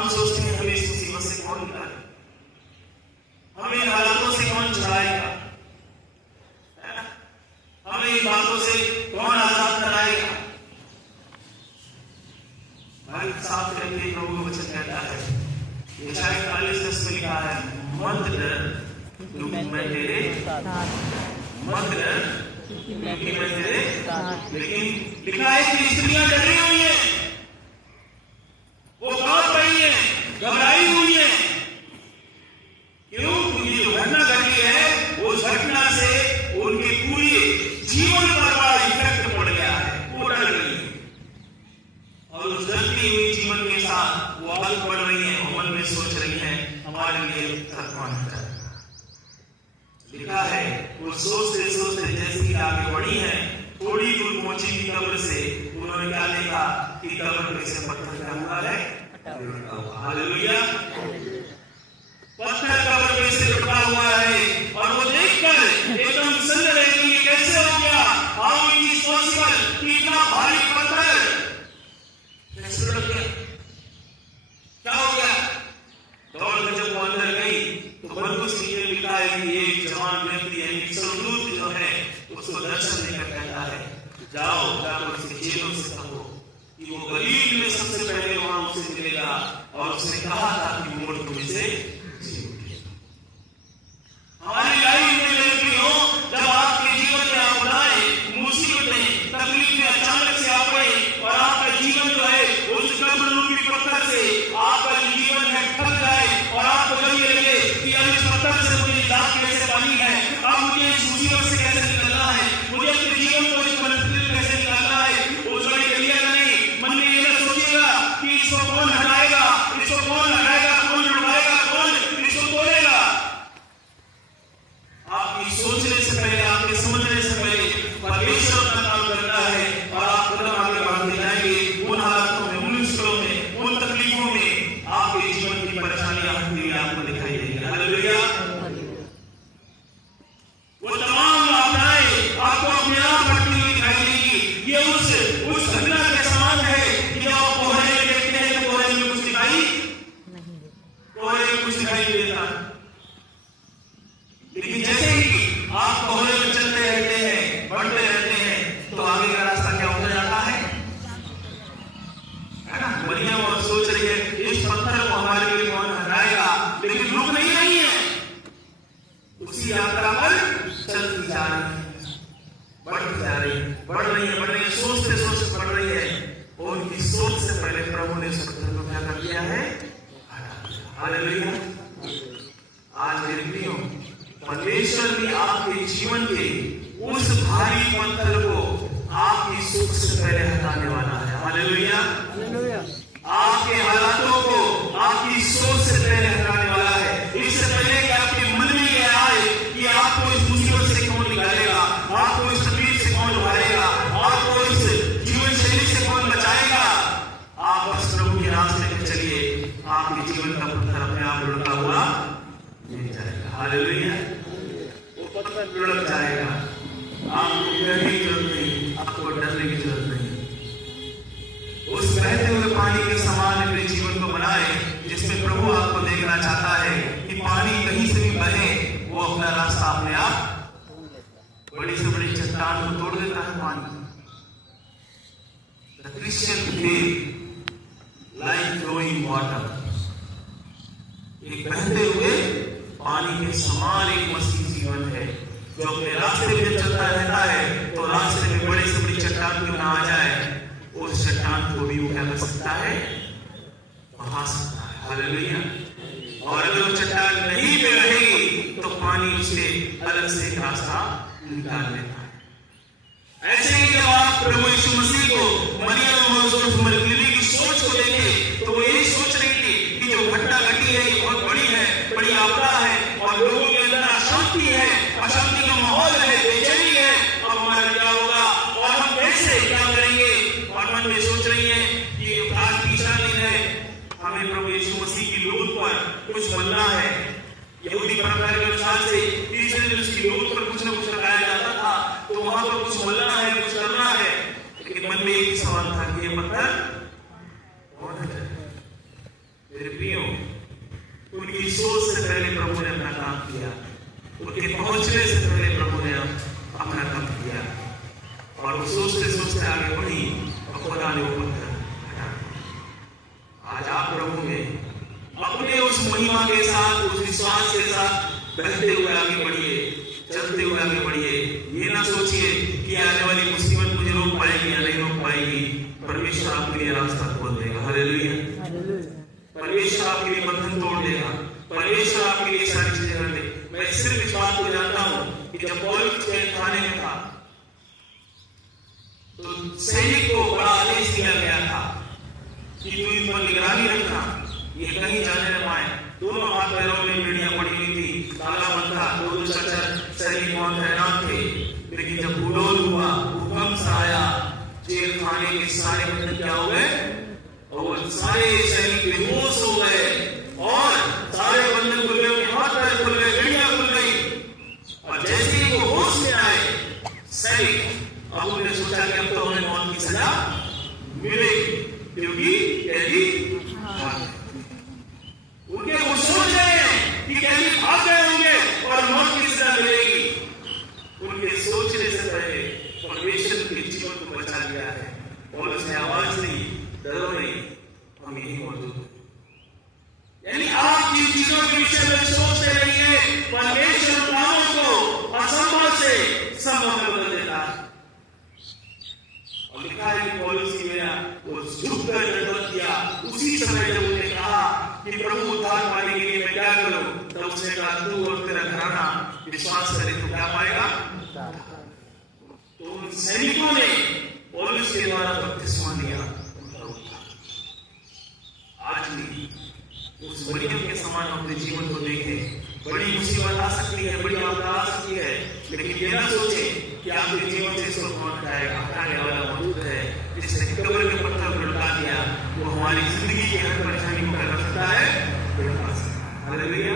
हम सोचते हैं हमें इस मुसीबत से कौन निकाले, हमें इन हालातों से कौन छुड़ाएगा, हमें इन बातों से कौन आजाद कराएगा। भाई साफ करके प्रभु का वचन कहता है, यशायाह 40:10 में लिखा है, मत डर क्योंकि मैं तेरे मत डर क्योंकि मैं तेरे। लेकिन लिखा है कि स्त्रियां डरी हुई है, वो कांप रही है, घबराई हुई है। क्यों? क्योंकि जो घटना घटी है उस घटना से उनके पूरे जीवन पर बड़ा इफेक्ट पड़ गया है, वो डर गई है। और उस डरती हुई जीवन के साथ वो आगे बढ़ रही है और मन में सोच रही है हमारे लिए कौन है। लिखा है वो सोचते सोचते जैसे ही आगे बढ़ी है, थोड़ी दूर पहुंची थी कब्र से, उन्होंने क्या देखा कि कब्र में से पत्थर क्या हुआ है, हालेलुया, पत्थर कब्र में से उठा हुआ है। और वो देखकर एकदम सुन रहे कि ये कैसे हो गया, हाउ इट इज पॉसिबल कि इतना भारी पत्थर कैसे उठ गया, क्या हो गया। दौड़ कर जब वो अंदर गई तो मरकुस में ये लिखा है कि एक जवान व्यक्ति यानी स्वर्गदूत जो है उसको दर्शन देकर कहता है, जाओ जाकर उसके चेलों से कहो कि वो गलील में सबसे पहले वहां उसे मिलेगा। और उसने कहा था कि मोड़ तुम्हें से हमारी लाइफ में लड़की हो, जब आपके जीवन में आपदाएं, मुसीबतें, तकलीफें अचानक से आ पड़े और आपका जीवन जो है उस कब्र रूपी पत्थर से आपका जीवन है थक जाए और आपको जब ये लगे कि अब इस पत्थर से मुझे निजात कैसे पानी है, अब मुझे इस मुसीबत से कैसे निकलना है, मुझे अपने जीवन को इस परिस्थिति से कैसे निकालना है, उस बड़ी करिएगा नहीं। मन में ये ना सोचिएगा कि इसको कौन हटाएगा, इसको कौन हटाएगा, कौन उठाएगा, कौन इसको तोड़ेगा। आपकी सोचने से पहले, आपके समझने से पहले परमेश्वर अपना काम करता है और आप कदम आगे बढ़ते जाएंगे। उन हालातों में, उन मुश्किलों में, उन तकलीफों में आपके जीवन की परेशानियां होती हुई आपको दिखाई देंगी। हालेलुया। वो तमाम आपदाएं आपको अपने आप बढ़ती हुई दिखाई देंगी। ये उस घटना के समान है कि जब आप कोहरे में देखते हैं तो कोहरे में कुछ दिखाई नहीं देता, लेकिन जैसे ही आप कोहरे में चलते रहते हैं, बढ़ते रहते हैं, तो आगे का रास्ता क्या होता जाता है ना। मरियम और सोच रही है इस पत्थर को हमारे लिए कौन हटाएगा, लेकिन रुक नहीं रही है, उसी यात्रा पर चलती जा रही है, बढ़ती जा रही है, बढ़ रही है, सोचते सोचते बढ़ रही है। और उनकी सोच से पहले प्रभु ने उस पत्थर को क्या कर दिया है, हालेलुया। आज मेरे प्रियो, परमेश्वर भी आपके जीवन के उस भारी पत्थर को आपकी सोच से पहले हटाने वाला है। हालेलुया। आपके हालातों को आपकी सोच से पहले हटाने वाला है। इससे पहले कि आपके मन में यह आए कि आपको इस मुसीबत से कौन निकालेगा, आपको इस तकलीफ से कौन उभारेगा, आपको इस जीवन शैली से कौन बचाएगा, आप बस प्रभु के रास्ते में चलिए, आपके जीवन का पत्थर अपने आप लुढ़का हुआ मिल जाएगा। हालेलुया। वो पत्थर लुढ़क जाएगा, आपको डरने की जरूरत नहीं, आपको डरने की जरूरत नहीं। उस बहते हुए पानी के समान अपने जीवन को बनाए जिसमें प्रभु आपको देखना चाहता है कि पानी कहीं से भी बहे, वो अपना रास्ता अपने आप बड़ी से बड़ी चट्टान को तोड़ देता है पानी। The Christian faith like flowing water, एक बहते हुए पानी के समान एक मसीह जीवन है जो अपने रास्ते में चलता रहता है। तो रास्ते में बड़ी से बड़ी चट्टान क्यों ना आ जाए, उस चट्टान को भी वो क्या कर सकता है, बहा सकता है। हालेलुया। और अगर वो चट्टान नहीं पे रहेगी तो पानी उसे अलग से एक रास्ता निकाल लेता है। ऐसे ही जब आप प्रभु यीशु मसीह को, मरियम और मरकली की सोच को देखें तो वो यही सोच रही थी कि जो घटना घटी है ये बहुत बड़ी है, बड़ी आपदा है और लोगों के अंदर अशांति है, अशांति का माहौल है, बेचैनी है, अब हमारा क्या होगा और हम कैसे क्या करेंगे। और मन में सोच रही है कि आज तीसरा दिन है, हमें प्रभु यीशु मसीह की लोथ पर कुछ बनना है। यहूदी परंपरा के अनुसार से तीसरे दिन उसकी लोथ पर कुछ न कुछ लगाया जाता था, तो वहां पर कुछ बोलना है, कुछ करना है। लेकिन मन में एक ही सवाल था कि ये पत्थर कौन है। मेरे प्रियो, उनकी सोच से पहले प्रभु ने अपना काम किया, उनके पहुंचने से पहले प्रभु ने अपना काम किया, और वो सोचते सोचते आगे बढ़ी और खुदा ने वो पत्थर हटा दिया। आज आप प्रभु में अपने उस महिमा के साथ, उस विश्वास के साथ बहते हुए आगे बढ़िए, चलते हुए आगे बढ़िए। ये ना सोचिए कि आने वाली मुसीबत मुझे रोक पाएगी या नहीं रोक पाएगी। परमेश्वर आपके लिए रास्ता खोल देगा। हालेलुया। परमेश्वर आपके लिए बंधन तोड़ देगा। परमेश्वर आपके लिए सारी चीजें कर दे। मैं सिर्फ इस बात को जानता हूँ कि जब पौलुस जेल खाने में था तो सैनिक को बड़ा आदेश दिया गया था कि तू इन पर निगरानी रखना, ये कहीं जाने न पाए। दोनों हाथ पैरों में बेड़ियां पड़ी हुई थी, ताला बंद था, दो सैनिक वहां तैनात थे। लेकिन जब भूलोल हुआ, भूकंप आया, जेल खाने के सारे बंधन क्या हो गए, और सारे सैनिक बेहोश हो गए, और सारे बंधन खुल गए, हाथ पैर खुल गए, बेड़ियां खुल गई। और जैसे ही वो होश में आए सैनिक, अब उन्होंने सोचा कि अब तो हमें मौत की सजा मिलेगी, क्योंकि कैदी उनके वो सोच रहे हैं कि कैदी भाग गए होंगे और मौत की सजा मिलेगी। उनके सोचने से पहले परमेश्वर के जीवन को बचा लिया है, और उसने आवाज दी, डरो नहीं, हम यही मौजूद हैं। यानी आप जिन चीजों के विषय में सोचते रहिए, परमेश्वर कामों को असंभव से संभव में बदल देता है। और लिखा है कि पौलुस की मेरा वो झुककर दंडवत किया। उसी समय जब उन्होंने कहा कि प्रभु उद्धार पाने के लिए मैं क्या करूं, तब उसने कहा तू और तेरा घराना विश्वास करे तो क्या पाएगा। तो उन सैनिकों ने पौलुस के द्वारा बपतिस्मा लिया। आज भी उस मरियम के समान अपने जीवन को देखें। बड़ी मुसीबत आ सकती है, बड़ी आपदा आ सकती है, लेकिन ये ना सोचे कि आपके जीवन से इसको कौन हटाएगा। हटाने वाला मौजूद है, जिसने कब्र के पत्थर को लुटा दिया, वो हमारी जिंदगी की हर परेशानी को कर सकता है। हालेलुया।